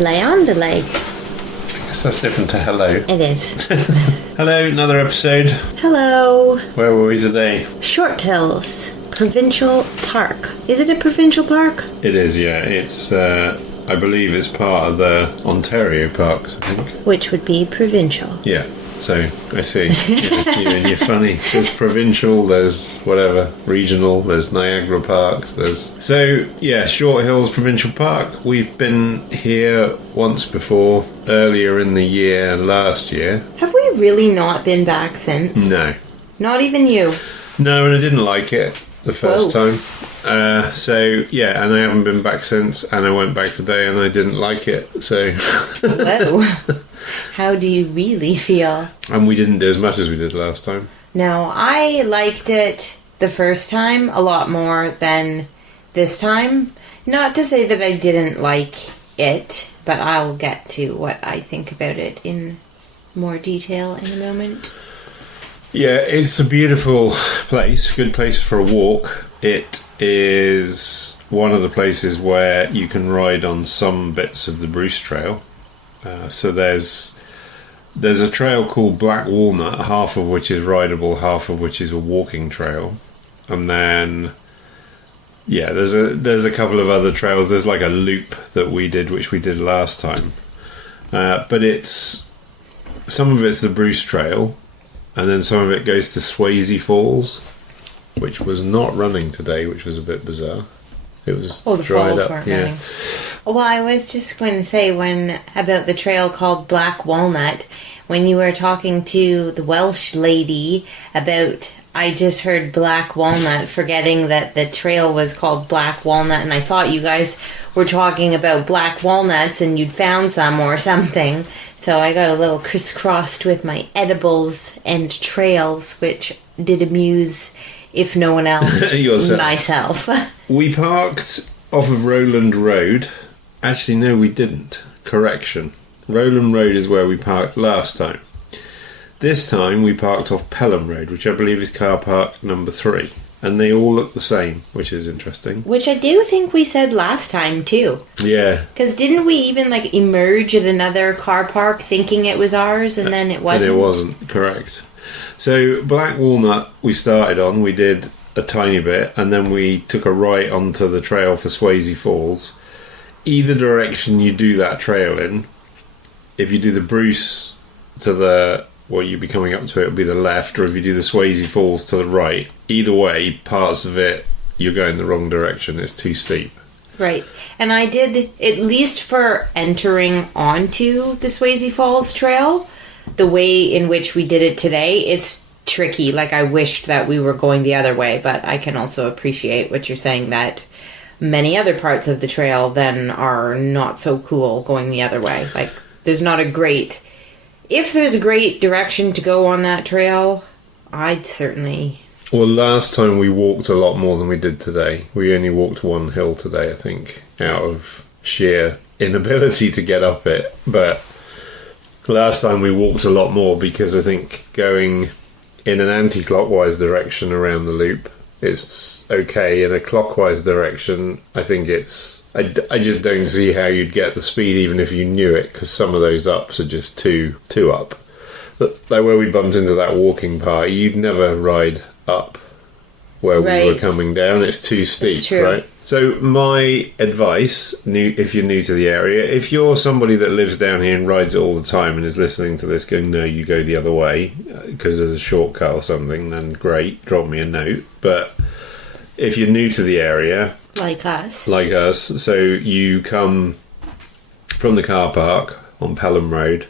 Andale. I guess that's different to hello. It is. Hello, another episode. Hello. Where were we today? Short Hills Provincial Park. Is it a provincial park? It is, yeah. It's, I believe it's part of the Ontario parks, I think. Which would be provincial. Yeah, so I see. You're funny. There's provincial, there's whatever, regional, there's Niagara parks, So, yeah, Short Hills Provincial Park. We've been here once before, earlier in the year, last year. Have we really not been back since? No. Not even you? No, and I didn't like it the first time. So, yeah, and I haven't been back since, and I went back today and I didn't like it, so... Whoa. How do you really feel? And we didn't do as much as we did last time. No, I liked it the first time a lot more than this time. Not to say that I didn't like it, but I'll get to what I think about it in more detail in a moment. Yeah, it's a beautiful place, good place for a walk. It is one of the places where you can ride on some bits of the Bruce Trail. So there's a trail called Black Walnut, half of which is rideable, half of which is a walking trail. And then, yeah, there's a couple of other trails. There's like a loop that we did, which we did last time. But some of it's the Bruce Trail, and then some of it goes to Swayze Falls, which was not running today, which was a bit bizarre. It was the dried falls up. weren't running. Well, I was just going to say about the trail called Black Walnut, when you were talking to the Welsh lady about, I just heard Black Walnut, forgetting that the trail was called Black Walnut, and I thought you guys were talking about black walnuts and you'd found some or something. So I got a little crisscrossed with my edibles and trails, which did amuse, if no one else, myself. We parked off of Rowland Road. Actually, no, we didn't. Correction. Rowland Road is where we parked last time. This time we parked off Pelham Road, which I believe is car park number 3. And they all look the same, which is interesting. Which I do think we said last time, too. Yeah. Because didn't we even, emerge at another car park thinking it was ours, and then it wasn't? And it wasn't, correct. So, Black Walnut, we started on, we did a tiny bit, and then we took a right onto the trail for Swayze Falls. Either direction you do that trail in, if you do the Bruce to the... Well, you'd be coming up to it would be the left, or if you do the Swayze Falls to the right, either way, parts of it, you're going the wrong direction. It's too steep. Right. And I did, at least for entering onto the Swayze Falls trail, the way in which we did it today, it's tricky. I wished that we were going the other way, but I can also appreciate what you're saying, that many other parts of the trail then are not so cool going the other way. There's not a great... If there's a great direction to go on that trail, I'd certainly... Well, last time we walked a lot more than we did today. We only walked one hill today, I think, out of sheer inability to get up it. But last time we walked a lot more because I think going in an anti-clockwise direction around the loop, it's okay. In a clockwise direction, I think it's... I just don't see how you'd get the speed even if you knew it, because some of those ups are just too up. But where we bumped into that walking part, you'd never ride up where we were coming down. It's too steep, right? So my advice, if you're new to the area, if you're somebody that lives down here and rides it all the time and is listening to this going, no, you go the other way because there's a shortcut or something, then great, drop me a note. But if you're new to the area... Like us, so you come from the car park on Pelham Road,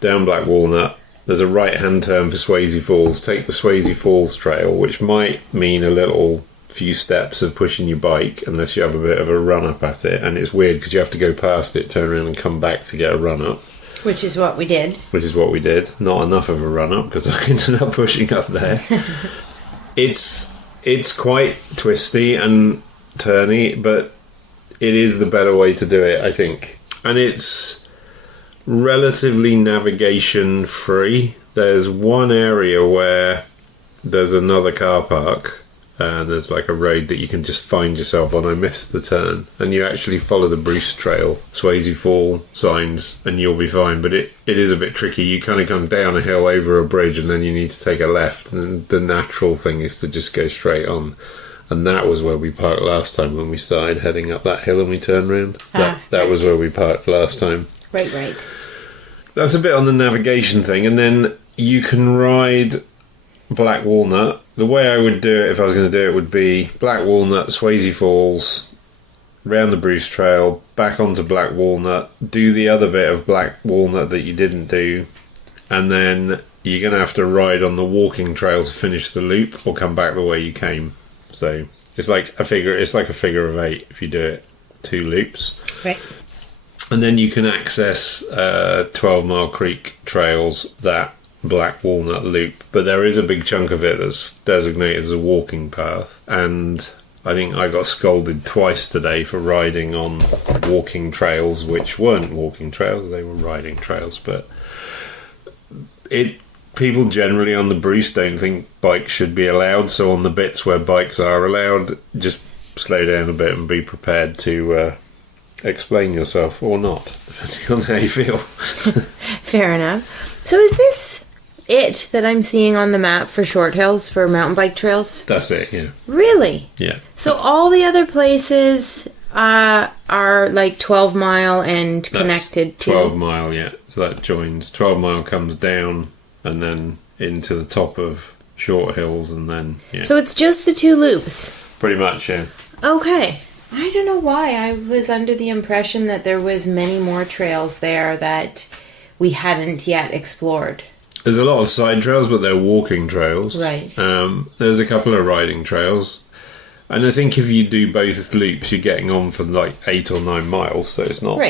down Black Walnut, there's a right-hand turn for Swayze Falls. Take the Swayze Falls trail, which might mean a few steps of pushing your bike, unless you have a bit of a run-up at it, and it's weird because you have to go past it, turn around and come back to get a run-up. Which is what we did. Not enough of a run-up, because I ended up pushing up there. It's quite twisty and turny, but it is the better way to do it, I think. And it's relatively navigation free. There's one area where there's another car park, and there's like a road that you can just find yourself on. I missed the turn, and you actually follow the Bruce Trail, Swayze Fall signs, and you'll be fine. But it is a bit tricky. You kind of come down a hill over a bridge, and then you need to take a left, and the natural thing is to just go straight on. And that was where we parked last time when we started heading up that hill and we turned round. That was where we parked last time. Right. That's a bit on the navigation thing. And then you can ride Black Walnut. The way I would do it, if I was going to do it, would be Black Walnut, Swayze Falls, round the Bruce Trail, back onto Black Walnut, do the other bit of Black Walnut that you didn't do, and then you're going to have to ride on the walking trail to finish the loop or come back the way you came. So it's like a figure of 8 if you do it 2 loops. Right. And then you can access 12 Mile Creek trails, that Black Walnut loop, but there is a big chunk of it that's designated as a walking path, and I think I got scolded twice today for riding on walking trails which weren't walking trails, they were riding trails. But people generally on the Bruce don't think bikes should be allowed, so on the bits where bikes are allowed, just slow down a bit and be prepared to explain yourself, or not, depending on how you feel. Fair enough. So is this it that I'm seeing on the map for short hills, for mountain bike trails? That's it, yeah. Really? Yeah. So all the other places are like 12 mile and connected to... 12 Mile, yeah. So that joins, 12 Mile comes down and then into the top of short hills, and then, yeah. So it's just the 2 loops? Pretty much, yeah. Okay. I don't know why. I was under the impression that there was many more trails there that we hadn't yet explored. There's a lot of side trails, but they're walking trails. Right. There's a couple of riding trails. And I think if you do both loops, you're getting on for like 8 or 9 miles, so it's not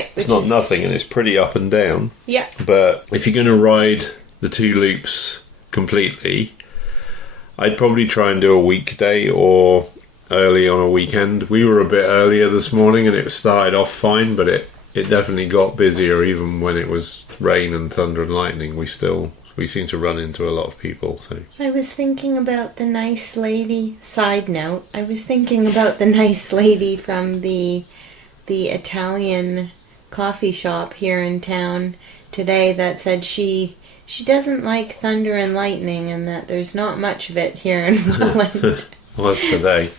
nothing, and it's pretty up and down. Yeah. But if you're going to ride the 2 loops completely, I'd probably try and do a weekday or early on a weekend. We were a bit earlier this morning and it started off fine, but it definitely got busier. Even when it was rain and thunder and lightning, we seem to run into a lot of people. So I was thinking about the nice lady, side note, I was thinking about the nice lady from the Italian coffee shop here in town today that said she doesn't like thunder and lightning, and that there's not much of it here in Welland. Was today.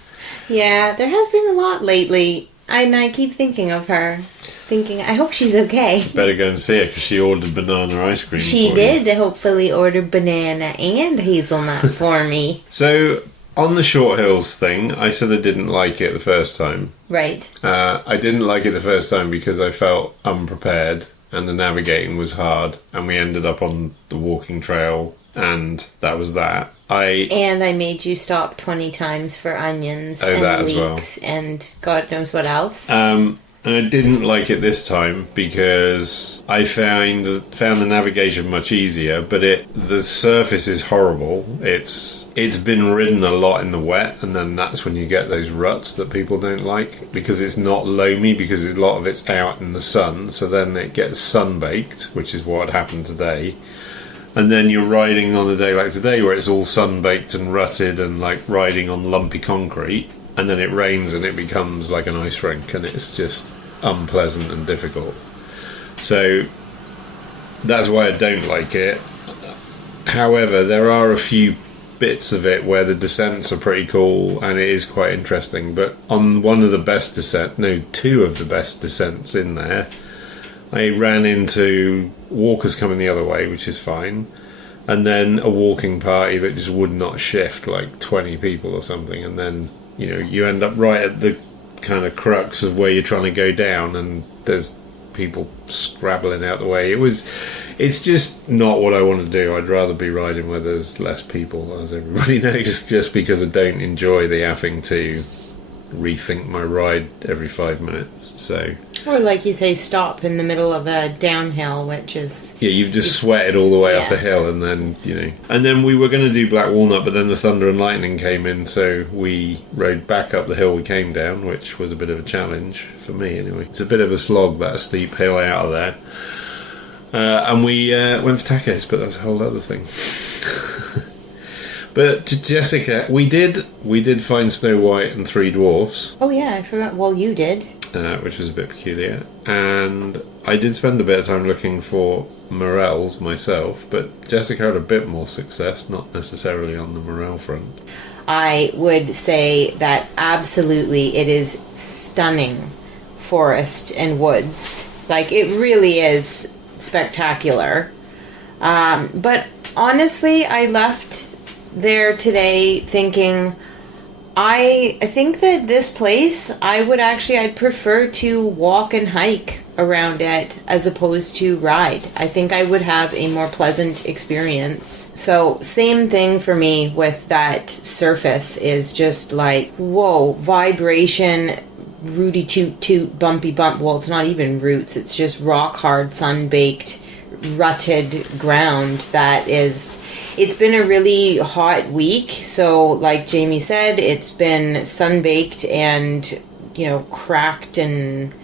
Yeah, there has been a lot lately, and I keep thinking of her. Thinking, I hope she's okay. Better go and see her, because she ordered banana ice cream. She did hopefully order banana and hazelnut for me. So, on the short hills thing, I said I didn't like it the first time. Right. I didn't like it the first time because I felt unprepared and the navigating was hard, and we ended up on the walking trail, and that was that. And I made you stop 20 titimes for onions and leeks and God knows what else. And I didn't like it this time because I found the navigation much easier, but the surface is horrible. It's been ridden a lot in the wet, and then that's when you get those ruts that people don't like, because it's not loamy, because a lot of it's out in the sun, so then it gets sun-baked, which is what happened today. And then you're riding on a day like today where it's all sun-baked and rutted and like riding on lumpy concrete, and then it rains and it becomes like an ice rink, and it's just unpleasant and difficult. So that's why I don't like it. However, there are a few bits of it where the descents are pretty cool and it is quite interesting. But on two of the best descents in there, I ran into walkers coming the other way, which is fine, and then a walking party that just would not shift, like 20 people or something, and then you end up right at the kind of crux of where you're trying to go down, and there's people scrabbling out the way. It's just not what I want to do. I'd rather be riding where there's less people, as everybody knows, just because I don't enjoy the having to rethink my ride every 5 minutes. So, or like you say, stop in the middle of a downhill, which is you've just sweated all the way up a hill, and then we were going to do Black Walnut, but then the thunder and lightning came in, so we rode back up the hill we came down, which was a bit of a challenge for me anyway. It's a bit of a slog, that steep hill out of there, and we went for tacos, but that's a whole other thing. But Jessica, we did find Snow White and Three Dwarfs. Oh yeah, I forgot. Well, you did. Which was a bit peculiar. And I did spend a bit of time looking for morels myself, but Jessica had a bit more success, not necessarily on the morel front. I would say that absolutely it is stunning forest and woods. Like, it really is spectacular. But honestly, I left there today thinking, I think that this place, I'd prefer to walk and hike around it as opposed to ride. I think I would have a more pleasant experience. So same thing for me with that surface, is just like, whoa, vibration, rooty toot toot, bumpy bump. Well, it's not even roots, it's just rock hard, sun-baked, rutted ground that is... It's been a really hot week, so like Jamie said, it's been sun-baked and, cracked, and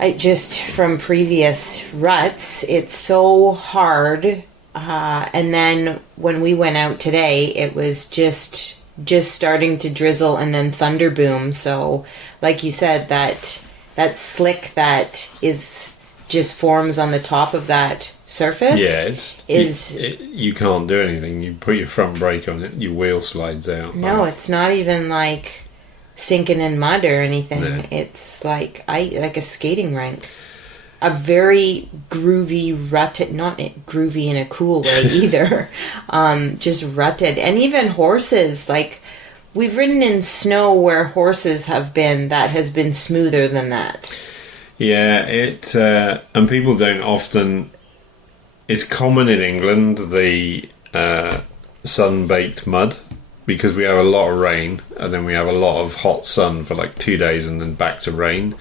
I just, from previous ruts, it's so hard. And then when we went out today, it was just starting to drizzle and then thunder boom. So like you said, that slick that is just forms on the top of that surface. Yeah, you can't do anything. You put your front brake on it, your wheel slides out. No, it's not even like sinking in mud or anything. No. It's like a skating rink. A very groovy, rutted, not groovy in a cool way either, just rutted. And even horses, like, we've ridden in snow where horses have been, that has been smoother than that. Yeah, and people don't often... It's common in England, the sun-baked mud, because we have a lot of rain, and then we have a lot of hot sun for like 2 days, and then back to rain.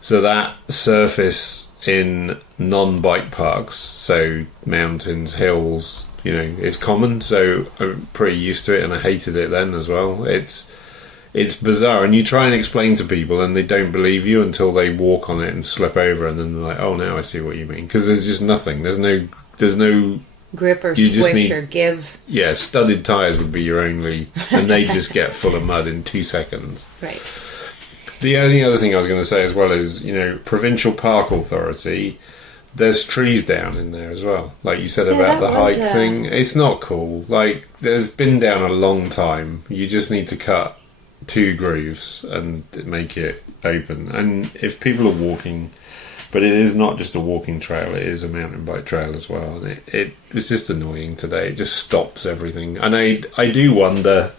So that surface in non-bike parks, so mountains, hills, it's common. So I'm pretty used to it, and I hated it then as well. It's bizarre, and you try and explain to people and they don't believe you until they walk on it and slip over, and then they're like, oh, now I see what you mean. Because there's just nothing. There's no grip or squish or give. Yeah, studded tyres would be your only, and they just get full of mud in 2 seconds. Right. The only other thing I was going to say as well is, Provincial Park Authority, there's trees down in there as well. Like you said about the hike thing. It's not cool. Like, there's been down a long time. You just need to cut 2 grooves and make it open. And if people are walking, but it is not just a walking trail, it is a mountain bike trail as well, and it was just annoying today. It just stops everything. And I do wonder,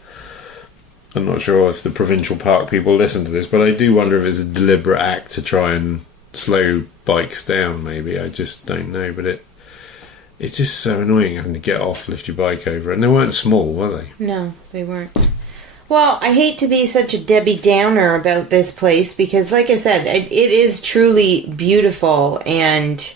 I'm not sure if the provincial park people listen to this, but I do wonder if it's a deliberate act to try and slow bikes down, maybe. I just don't know, but it's just so annoying having to get off, lift your bike over. And they weren't small, were they? No, they weren't. Well, I hate to be such a Debbie Downer about this place because, like I said, it is truly beautiful and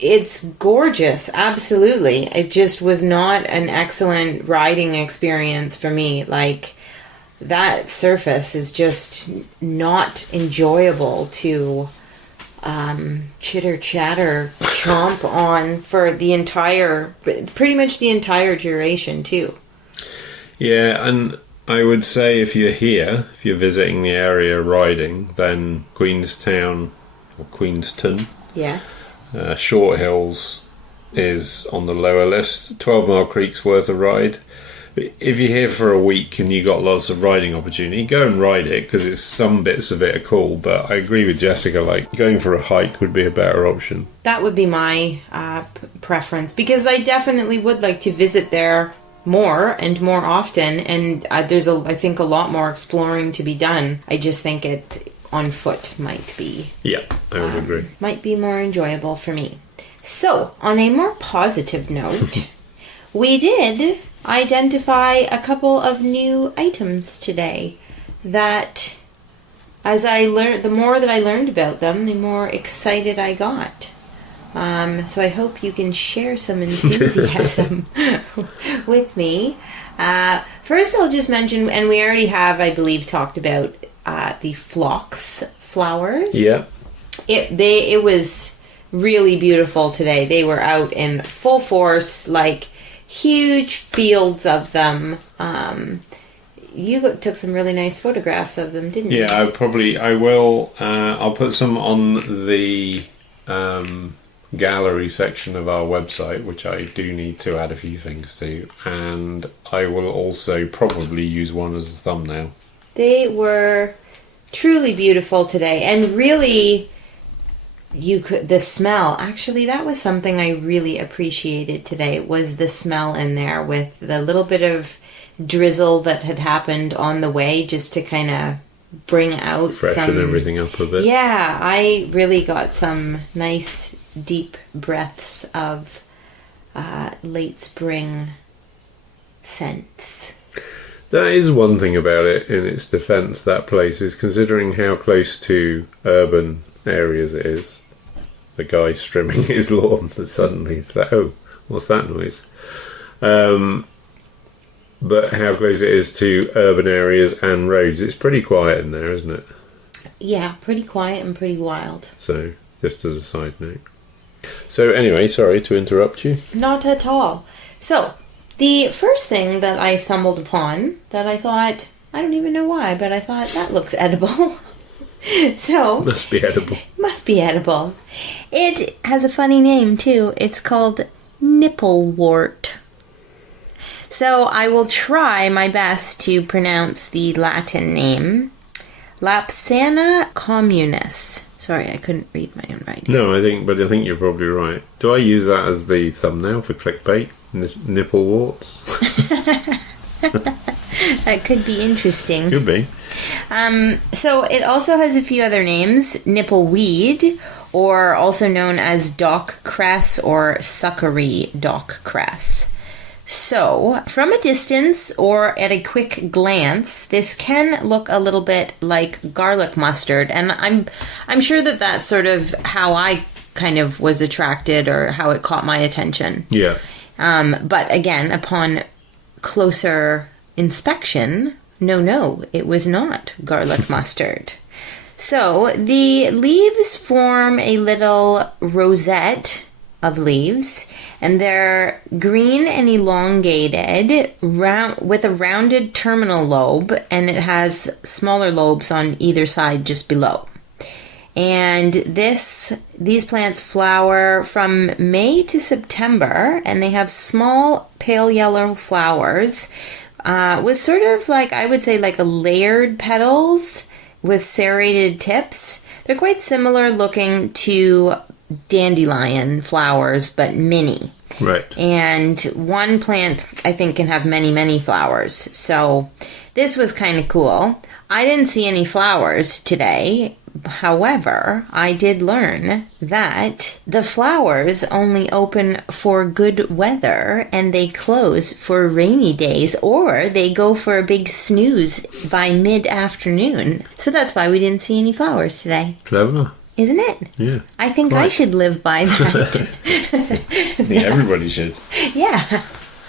it's gorgeous, absolutely. It just was not an excellent riding experience for me. Like, that surface is just not enjoyable to chitter chatter chomp on for pretty much the entire duration too. Yeah, and I would say if you're visiting the area riding, then Queenstown or Queenston, yes, Short Hills is on the lower list. 12 Mile Creek's worth a ride. If you're here for a week and you got lots of riding opportunity, go and ride it, because some bits of it are cool. But I agree with Jessica, like, going for a hike would be a better option. That would be my preference, because I definitely would like to visit there more and more often, and there's I think a lot more exploring to be done. I just think it on foot might be, yeah, I would agree, might be more enjoyable for me. So on a more positive note, we did identify a couple of new items today that, as I learned, the more that I learned about them, the more excited I got. So I hope you can share some enthusiasm with me. First, I'll just mention, and we already have, I believe, talked about the phlox flowers. Yeah. It was really beautiful today. They were out in full force. Like, huge fields of them. You took some really nice photographs of them, didn't you? Yeah, I will. I'll put some on the gallery section of our website, which I do need to add a few things to, and I will also probably use one as a thumbnail. They were truly beautiful today, and really, the smell. Actually, that was something I really appreciated today. Was the smell in there with the little bit of drizzle that had happened on the way, just to kind of bring out freshen everything up a bit. Yeah, I really got some nice deep breaths of late spring scents. That is one thing about it, in its defence, that place, is considering how close to urban areas it is. The guy trimming his lawn, that suddenly it's like, oh, what's that noise? But how close it is to urban areas and roads. It's pretty quiet in there, isn't it? Yeah, pretty quiet and pretty wild. So, just as a side note. So anyway, sorry to interrupt you. Not at all. So, the first thing that I stumbled upon that I thought, I don't even know why, but I thought that looks edible. So, Must be edible. Must be edible. It has a funny name too. It's called Nipplewort. So I will try my best to pronounce the Latin name. Lapsana communis. Sorry, I couldn't read my own writing. No, I think you're probably right. Do I use that as the thumbnail for clickbait? Nippleworts? That could be interesting. Could be. So it also has a few other names. Nippleweed, or also known as dock cress or succory dock cress. So, from a distance or at a quick glance, this can look a little bit like garlic mustard, and I'm sure that that's sort of how I kind of was attracted, or how it caught my attention. Yeah. But again, upon closer inspection, no, it was not garlic mustard. So, the leaves form a little rosette of leaves, and they're green and elongated, with a rounded terminal lobe, and it has smaller lobes on either side just below. And these plants flower from May to September, and they have small pale yellow flowers with sort of like, I would say, like a layered petals with serrated tips. They're quite similar looking to dandelion flowers, but mini. Right. And one plant, I think, can have many flowers. So this was kind of cool. I didn't see any flowers today. However, I did learn that the flowers only open for good weather, and they close for rainy days, or they go for a big snooze by mid-afternoon. So that's why we didn't see any flowers today. Clever. Isn't it? Yeah. I think I should live by that. Yeah, everybody should. Yeah.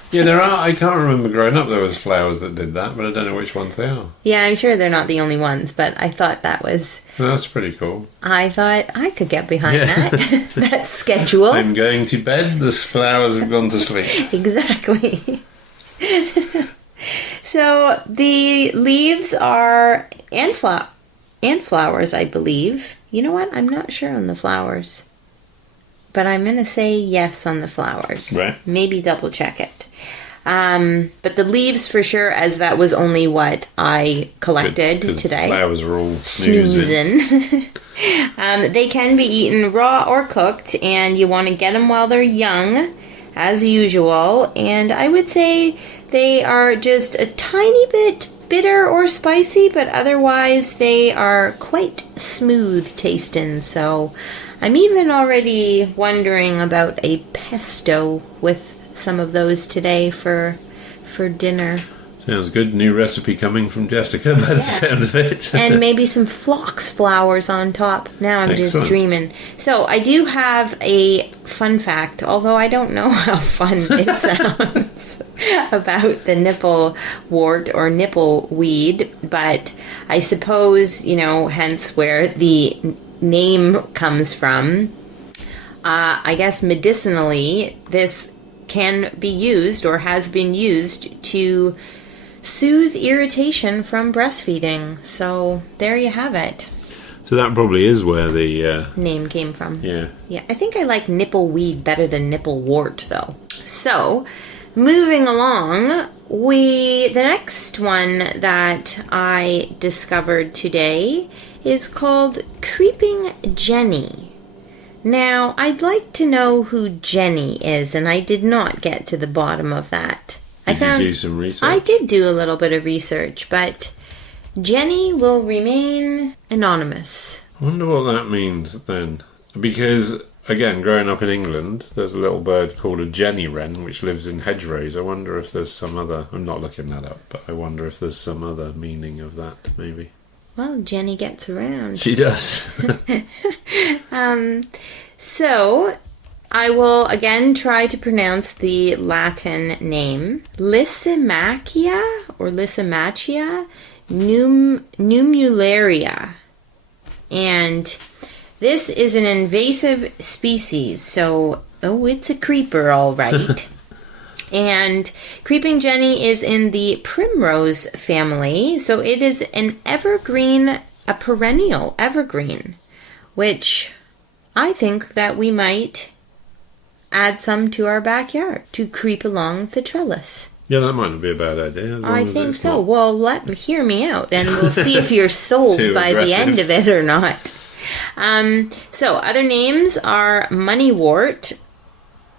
Yeah, there are. I can't remember growing up there was flowers that did that, but I don't know which ones they are. Yeah, I'm sure they're not the only ones, but I thought that was... Well, that's pretty cool. I thought I could get behind that. That schedule. I'm going to bed, the flowers have gone to sleep. Exactly. So the leaves are... and flowers, I believe. You know what? I'm not sure on the flowers. But I'm going to say yes on the flowers. Right. Maybe double check it. But the leaves for sure, as that was only what I collected today. The flowers are all snoozing. They can be eaten raw or cooked, and you want to get them while they're young, as usual. And I would say they are just a tiny bit bitter or spicy, but otherwise they are quite smooth tasting. So I'm even already wondering about a pesto with some of those today for dinner. Sounds good. New recipe coming from Jessica by the sound of it. And maybe some phlox flowers on top. Now I'm Excellent. just dreaming. So I do have a fun fact, although I don't know how fun it sounds, about the nipplewort or nippleweed, but I suppose, hence where the name comes from. I guess medicinally, this can be used or has been used to soothe irritation from breastfeeding. So there you have it. So that probably is where the name came from. Yeah. Yeah, I think I like nippleweed better than nipplewort, though. So, moving along, the next one that I discovered today is called Creeping Jenny. Now, I'd like to know who Jenny is, and I did not get to the bottom of that. Did you do some research? I did do a little bit of research, but Jenny will remain anonymous. I wonder what that means then. Because, again, growing up in England, there's a little bird called a jenny wren which lives in hedgerows. I wonder if there's some other... I'm not looking that up, but I wonder if there's some other meaning of that, maybe. Well, Jenny gets around. She does. So, I will again try to pronounce the Latin name. Lysimachia or Lysimachia Nummularia. And this is an invasive species, so, it's a creeper, all right. And Creeping Jenny is in the primrose family, so it is an evergreen, a perennial evergreen, which I think that we might add some to our backyard to creep along the trellis. Yeah, that might not be a bad idea. I think so. Well, hear me out, and we'll see if you're sold by the end of it or not. So, other names are moneywort,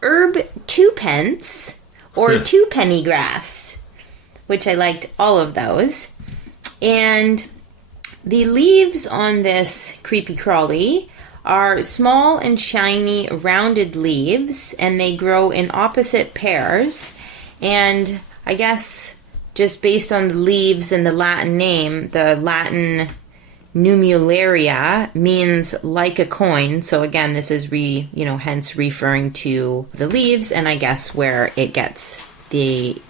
herb twopence, or twopenny grass, which I liked all of those. And the leaves on this creepy crawly are small and shiny rounded leaves, and they grow in opposite pairs. And I guess just based on the leaves and the Latin name, the Latin nummularia means like a coin. So again, this is hence referring to the leaves, and I guess where it gets its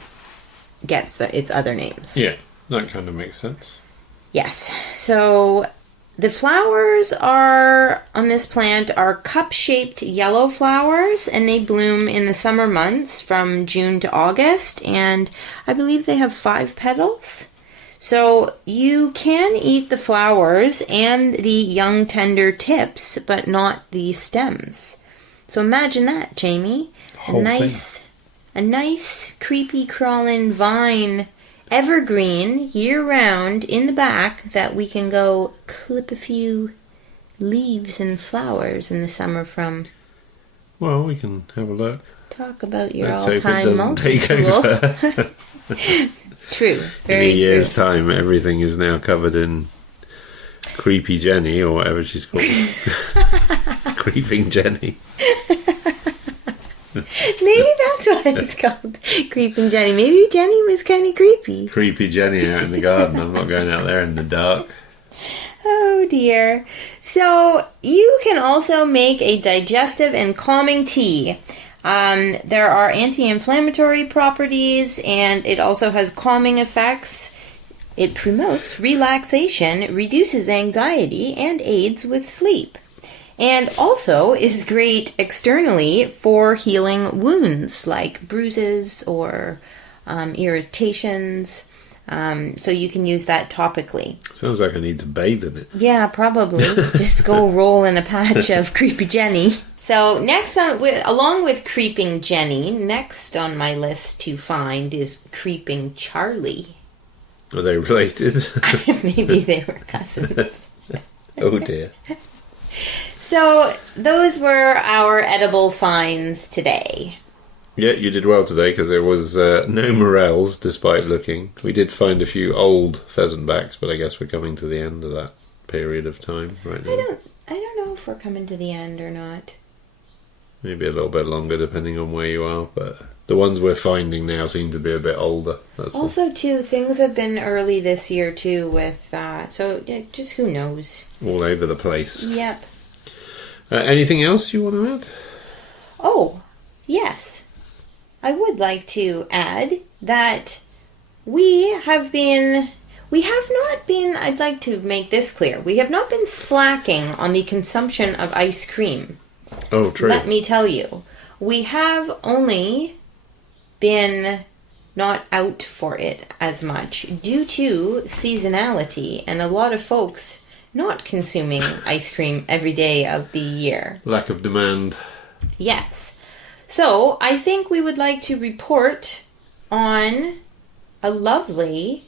other names. Yeah, that kind of makes sense. Yes. So the flowers on this plant are cup-shaped yellow flowers, and they bloom in the summer months from June to August, and I believe they have 5 petals. So you can eat the flowers and the young tender tips, but not the stems. So imagine that, Jamie. A nice creepy crawling vine, evergreen, year-round, in the back that we can go clip a few leaves and flowers in the summer from. Well, we can have a look. Talk about your Let's hope it all-time doesn't take over. True, very in a year's true. time, everything is now covered in Creepy Jenny, or whatever she's called. Creeping Jenny. Maybe that's what it's called. Creeping Jenny. Maybe Jenny was kind of creepy. Creepy Jenny out in the garden. I'm not going out there in the dark. Oh dear. So you can also make a digestive and calming tea. There are anti-inflammatory properties, and it also has calming effects. It promotes relaxation, reduces anxiety, and aids with sleep. And also is great externally for healing wounds like bruises or irritations. So you can use that topically. Sounds like I need to bathe in it. Yeah, probably. Just go roll in a patch of Creepy Jenny. So next along with Creeping Jenny, next on my list to find is Creeping Charlie. Are they related? Maybe they were cousins. Oh dear. So those were our edible finds today. Yeah, you did well today because there was no morels, despite looking. We did find a few old pheasant backs, but I guess we're coming to the end of that period of time right now. I don't know if we're coming to the end or not. Maybe a little bit longer, depending on where you are, but the ones we're finding now seem to be a bit older. That's also, too, things have been early this year, too, with, so just who knows? All over the place. Yep. Anything else you want to add? Oh, yes. I would like to add that I'd like to make this clear, we have not been slacking on the consumption of ice cream. Oh, true. Let me tell you. We have only been not out for it as much due to seasonality and a lot of folks not consuming ice cream every day of the year. Lack of demand. Yes. So I think we would like to report on a lovely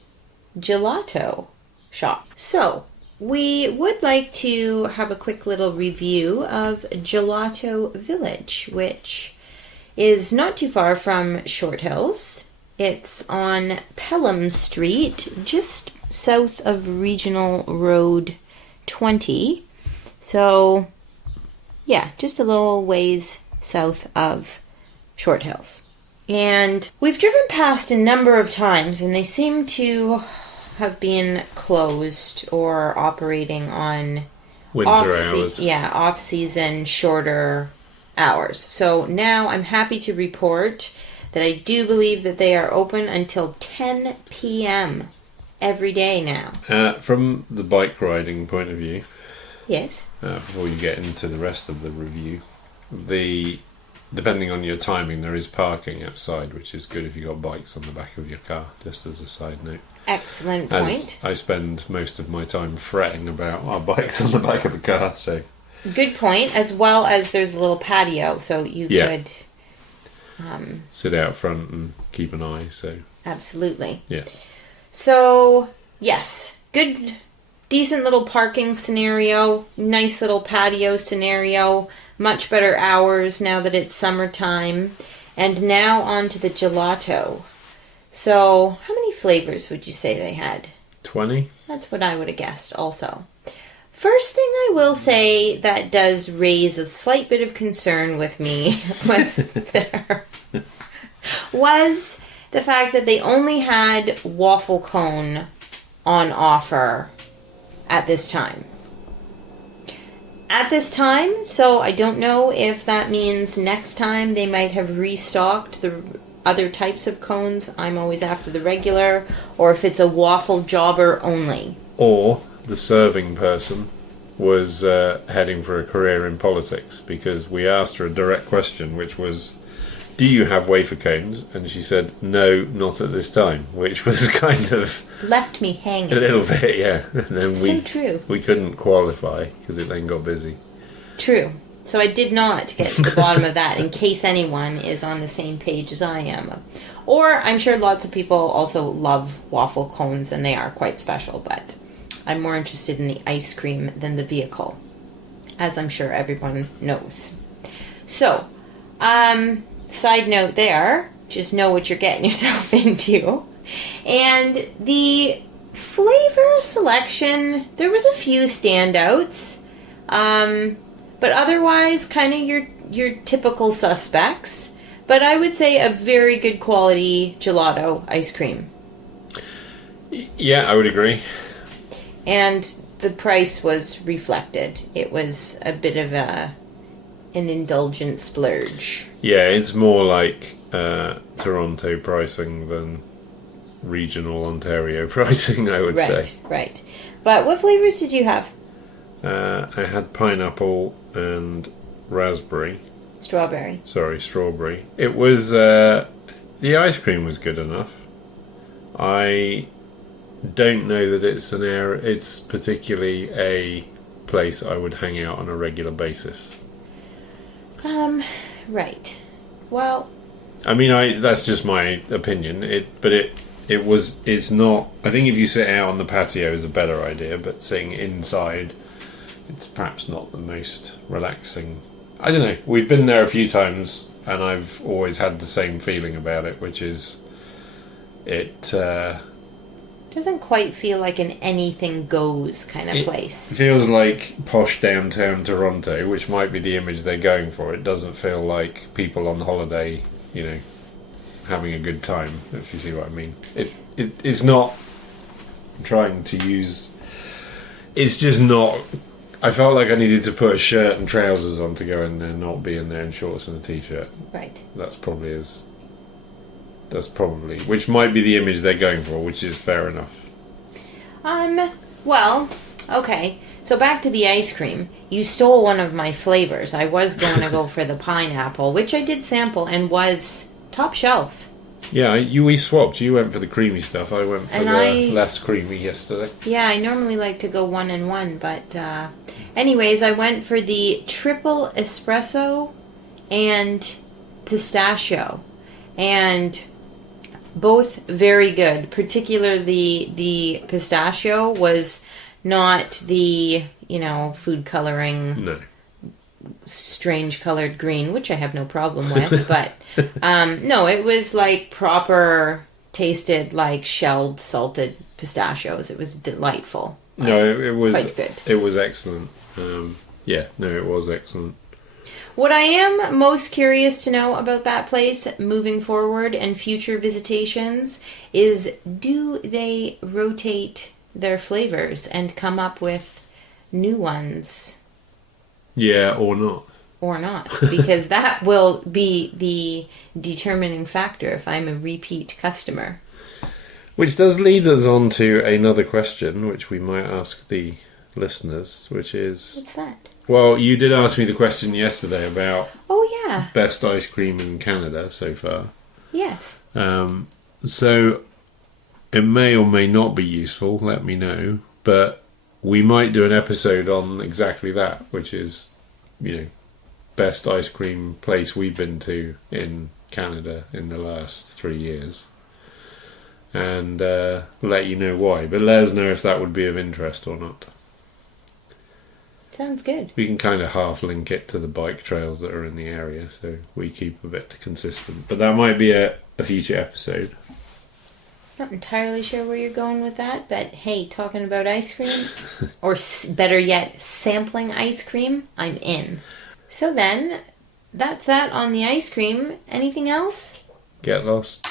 gelato shop. So we would like to have a quick little review of Gelato Village, which is not too far from Short Hills. It's on Pelham Street, just south of Regional Road 20. So, yeah, just a little ways south of Short Hills. And we've driven past a number of times, and they seem to have been closed or operating on Winter hours. Yeah, off-season, shorter hours. So now I'm happy to report that I do believe that they are open until 10 p.m. every day now. From the bike riding point of view, Yes. before you get into the rest of the review, depending on your timing, there is parking outside, which is good if you've got bikes on the back of your car, just as a side note. Excellent As point. I spend most of my time fretting about our bikes on the back of the car, so... Good point, as well as there's a little patio, so you could... sit out front and keep an eye, so... Absolutely. Yeah. So, yes, good, decent little parking scenario, nice little patio scenario, much better hours now that it's summertime. And now on to the gelato. So, how many flavors would you say they had? 20? That's what I would have guessed also. First thing I will say that does raise a slight bit of concern with me was the fact that they only had waffle cone on offer at this time. So I don't know if that means next time they might have restocked the other types of cones. I'm always after the regular, or if it's a waffle jobber only. Or the serving person was heading for a career in politics, because we asked her a direct question, which was, do you have wafer cones? And she said, no, not at this time, which was kind of... Left me hanging. A little bit, yeah. And then So true. We couldn't qualify, because it then got busy. True. So I did not get to the bottom of that, in case anyone is on the same page as I am. Or I'm sure lots of people also love waffle cones, and they are quite special, but I'm more interested in the ice cream than the vehicle, as I'm sure everyone knows. So, side note there, just know what you're getting yourself into. And the flavor selection, there was a few standouts, but otherwise kind of your typical suspects. But I would say a very good quality gelato ice cream. Yeah, I would agree. And the price was reflected. It was a bit of an indulgent splurge. Yeah, it's more like Toronto pricing than regional Ontario pricing, I would say. Right. But what flavors did you have? I had pineapple and raspberry. Strawberry. Sorry, strawberry. It was... the ice cream was good enough. I don't know that it's particularly a place I would hang out on a regular basis. Right. Well... I mean, that's just my opinion. It's not... I think if you sit out on the patio is a better idea, but sitting inside, it's perhaps not the most relaxing. I don't know. We've been there a few times, and I've always had the same feeling about it, which is it... doesn't quite feel like an anything goes kind of place. It feels like posh downtown Toronto, which might be the image they're going for. It doesn't feel like people on holiday, having a good time, if you see what I mean. It's not trying to use... It's just not... I felt like I needed to put a shirt and trousers on to go in there, not be in there in shorts and a t-shirt. Right. That's probably... Which might be the image they're going for, which is fair enough. Well, okay. So back to the ice cream. You stole one of my flavors. I was going to go for the pineapple, which I did sample and was top shelf. Yeah, we swapped. You went for the creamy stuff. I went for And the less creamy yesterday. Yeah, I normally like to go 1 and 1, but anyways, I went for the triple espresso and pistachio, and both very good. Particularly the pistachio was not the, food coloring, No. strange colored green, which I have no problem with, but no, it was like proper, tasted like shelled, salted pistachios. It was delightful. No, it was quite good. It was excellent. It was excellent. What I am most curious to know about that place moving forward and future visitations is, do they rotate their flavors and come up with new ones? Yeah, or not. Or not, because that will be the determining factor if I'm a repeat customer. Which does lead us on to another question, which we might ask the listeners, which is... What's that? Well, you did ask me the question yesterday about... Oh, yeah. Best ice cream in Canada so far. Yes. So, it may or may not be useful, let me know, but we might do an episode on exactly that, which is, best ice cream place we've been to in Canada in the last 3 years, and let you know why. But let us know if that would be of interest or not. Sounds good. We can kind of half link it to the bike trails that are in the area, so we keep a bit consistent. But that might be a future episode. Not entirely sure where you're going with that, but hey, talking about ice cream, or better yet, sampling ice cream, I'm in. So then, that's that on the ice cream. Anything else? Get lost.